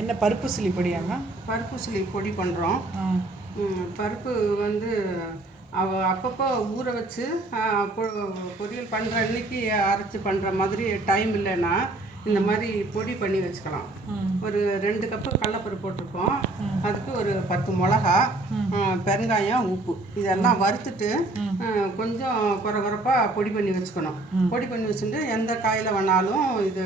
என்ன பருப்பு சிலி பொடியாங்க? பருப்பு சிலி பொடி பண்ணுறோம் பருப்பு வந்து அவ அப்பப்போ ஊற வச்சு பொரியல் பண்ணுற அன்னைக்கு அரைச்சி பண்ணுற மாதிரி டைம் இல்லைன்னா இந்த மாதிரி பொடி பண்ணி வச்சுக்கலாம். ஒரு ரெண்டு கப்பு கடலப்பருப்பு போட்டிருக்கோம். அதுக்கு ஒரு பத்து மிளகா பெருங்காயம் உப்பு. இதெல்லாம் வறுத்துட்டு கொஞ்சம் குறை குறைப்பாக பொடி பண்ணி வச்சுக்கணும். பொடி பண்ணி வச்சுட்டு எந்த காயில் வேணாலும் இது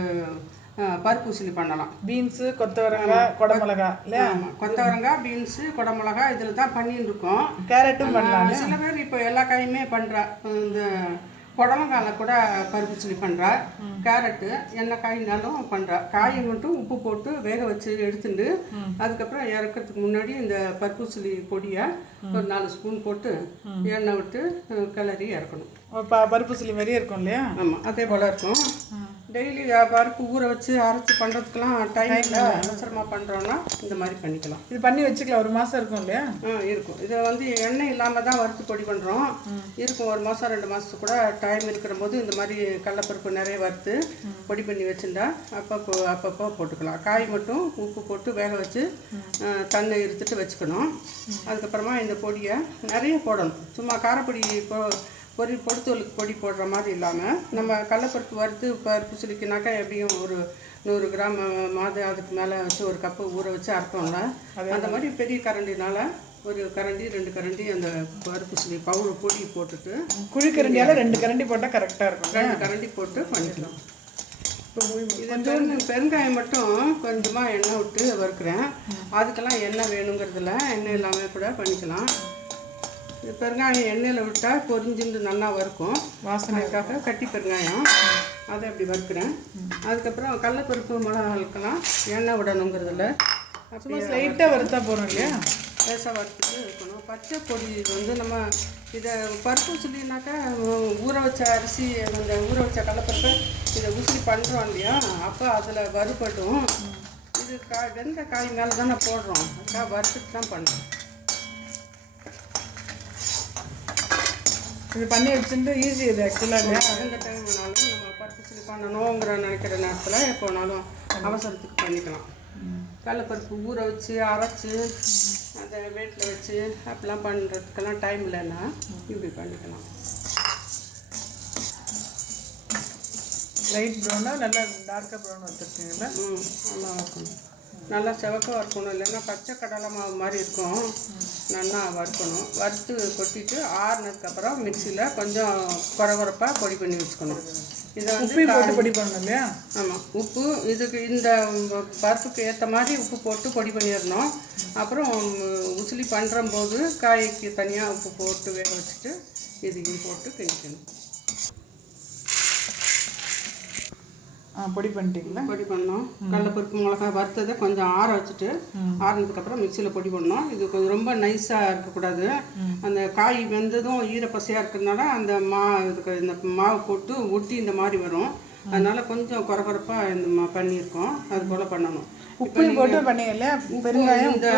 ஆ, பருப்பு உசிலி பண்ணலாம். பீன்ஸு கொத்தவரங்காய் குடமிளகா இல்லையா? ஆமா. கொத்தவரங்காய் பீன்ஸு குடமிளகா இதில் தான் பண்ணின்னு இருக்கோம். கேரட்டும் பண்ணலாம் சில பேர் இப்போ எல்லா காயுமே பண்ணுறா இந்த புடலங்கால கூட பருப்பு சிலி பண்ணுறா கேரட்டு என்ன காய்னாலும் பண்ணுறா காயை மட்டும் உப்பு போட்டு வேக வச்சு எடுத்துட்டு அதுக்கப்புறம் இறக்கிறதுக்கு முன்னாடி இந்த பருப்பு சிலி பொடியை ஒரு நாலு ஸ்பூன் போட்டு எண்ணெய் விட்டு கிளறி இறக்கணும். பருப்பு சிலி மாதிரியே இருக்கும் இல்லையா? ஆமாம் அதே போல் இருக்கும். டெய்லி பருப்பு ஊற வச்சு அரைச்சி பண்ணுறதுக்கெலாம் டைம் இல்லை. அவசரமாக பண்ணுறோன்னா இந்த மாதிரி பண்ணிக்கலாம். இது பண்ணி வச்சுக்கலாம். ஒரு மாதம் இருக்கும் இல்லையா? ஆ இருக்கும். இதை வந்து எண்ணெய் இல்லாமல் தான் வறுத்து பொடி பண்ணுறோம் இருக்கும். ஒரு மாதம் ரெண்டு மாதத்துக்கு கூட டைம் இருக்கிற போது இந்த மாதிரி கடலப்பருப்பு நிறைய வறுத்து பொடி பண்ணி வச்சுருந்தா அப்பப்போ அப்பப்போ போட்டுக்கலாம். காய் மட்டும் உப்பு போட்டு வேக வச்சு தண்ணி இருத்துட்டு வச்சுக்கணும். அதுக்கப்புறமா இந்த பொடியை நிறைய போடணும். சும்மா காரப்பொடி பொ பொரி பொடுத்தூளுக்கு பொடி போடுற மாதிரி இல்லாமல் நம்ம கடலப்பருப்பு வறுத்து பருப்பு சிலிக்கினாக்கா எப்படியும் ஒரு நூறு கிராம் மாது அதுக்கு மேலே வச்சு ஒரு கப்பு ஊற வச்சு அரைப்போம்ல. அந்த மாதிரி பெரிய கரண்டினால ஒரு கரண்டி ரெண்டு கரண்டி அந்த பருப்பு சிலி பவுடர் பொடி போட்டுட்டு குழிக்கரண்டியால் ரெண்டு கரண்டி போட்டால் கரெக்டாக இருக்கும் ரெண்டு கரண்டி போட்டு பண்ணிக்கலாம். இது பெருங்க பெருங்காயம் மட்டும் கொஞ்சமாக எண்ணெய் விட்டு வறுக்கிறேன். அதுக்கெல்லாம் எண்ணெய் வேணுங்கிறதுல எண்ணெய் இல்லாமல் கூட பண்ணிக்கலாம். பெருங்காயம் எண்ணெயில் விட்டால் பொரிஞ்சுட்டு நல்லா வறுக்கும். வாசனைக்காக கட்டி பெருங்காயம். அதை அப்படி வறுக்கிறேன். அதுக்கப்புறம் கடலப்பருப்பு மிளகாளுக்கெல்லாம் எண்ணெய் விடணுங்கிறதுல. சும்மா ஸ்லைட்டாக வறுத்தா போகிறோம் இல்லையா? லேசாக வறுத்துட்டு இருக்கணும். பச்சை பொடி வந்து நம்ம இதை பருப்பு சொல்லினாக்கா ஊற வச்ச அரிசி அந்த ஊற வச்ச கடலப்பருப்பு இதை உசிலி பண்ணுறோம் இல்லையா? அப்போ அதில் வறுபடும். இது காய் வெந்த காய் மேலே தானே போடுறோம். அதுக்காக வறுத்துட்டு தான் பண்ணுறோம் இது பண்ணி வச்சுட்டு ஈஸி இது ஆக்சுவலாக இல்லையா? எந்த டைம் வேணாலும் நம்ம பருப்பு பண்ணணுங்கிற நினைக்கிற நேரத்தில் எப்போ வேணாலும் அவசரத்துக்கு பண்ணிக்கலாம். கடலப்பருப்பு ஊற வச்சு அரைச்சி அதை வீட்டில் வச்சு அப்படிலாம் பண்ணுறதுக்கெல்லாம் டைம் இல்லைன்னா இப்படி பண்ணிக்கலாம். லைட் ப்ரௌனாக நல்லா டார்க்காக ப்ரௌன் வச்சுருக்கீங்களா ம் நல்லா இருக்கணும் நல்லா செவக்க வறுக்கணும் இல்லைன்னா பச்சை கடலை மாவு மாதிரி இருக்கும். நல்லா வறுக்கணும். வறுத்து கொட்டிட்டு ஆறுனதுக்கப்புறம் மிக்சியில் கொஞ்சம் குறகுறப்பாக பொடி பண்ணி வச்சுக்கணும். இதை வந்து போட்டு பொடி பண்ணணும் இல்லையா? ஆமாம் உப்பு இதுக்கு இந்த பருப்புக்கு ஏற்ற மாதிரி உப்பு போட்டு பொடி பண்ணிடணும். அப்புறம் உசிலி பண்ணுற போது காய்க்கு தனியாக உப்பு போட்டு வேக வச்சுட்டு இதையும் போட்டு கிண்டிக்கணும். பொடி பண்ணிட்டீங்களா? பொடி பண்ணோம். கடலைப்பருப்பு மிளகா வறுத்ததை கொஞ்சம் ஆற வச்சுட்டு ஆறுனதுக்கப்புறம் மிக்சியில் பொடி பண்ணோம். இது கொஞ்சம் ரொம்ப நைஸாக இருக்கக்கூடாது. அந்த காய் வெந்ததும் ஈரப்பசையாக இருக்கிறதுனால அந்த மா இதுக்கு இந்த மாவு போட்டு ஒட்டி இந்த மாதிரி வரும். அதனால கொஞ்சம் குறகுறப்பாக இந்த மா பண்ணியிருக்கோம். அது போல் பண்ணணும். உப்பையும் போட்டு இல்லையா பெருங்காயம் இந்த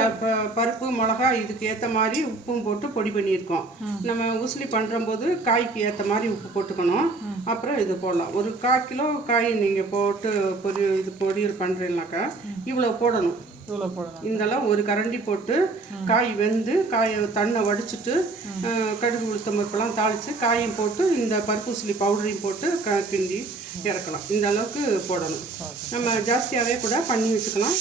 பருப்பு மிளகா இதுக்கு ஏற்ற மாதிரி உப்பும் போட்டு பொடி பண்ணியிருக்கோம். நம்ம உசிலி பண்ணுறம்போது காய்க்கு ஏற்ற மாதிரி உப்பு போட்டுக்கணும். அப்புறம் இது போடலாம். ஒரு கால் கிலோ காய் நீங்கள் போட்டு பொரி இது பொரியல் பண்ணுறீங்கனாக்கா இவ்வளோ போடணும். இவ்வளோ போடணும். அளவு ஒரு கரண்டி போட்டு காய் வெந்து காயை தண்ணை வடிச்சிட்டு கடுகு உளுத்தம்பருப்பெல்லாம் தாளித்து காயும் போட்டு இந்த பருப்பு உசிலி பவுடரையும் போட்டு க கிண்டி இறக்கலாம். இந்த அளவுக்கு போடணும். நம்ம ஜாஸ்தியாகவே கூட பண்ணி வச்சுக்கலாம்.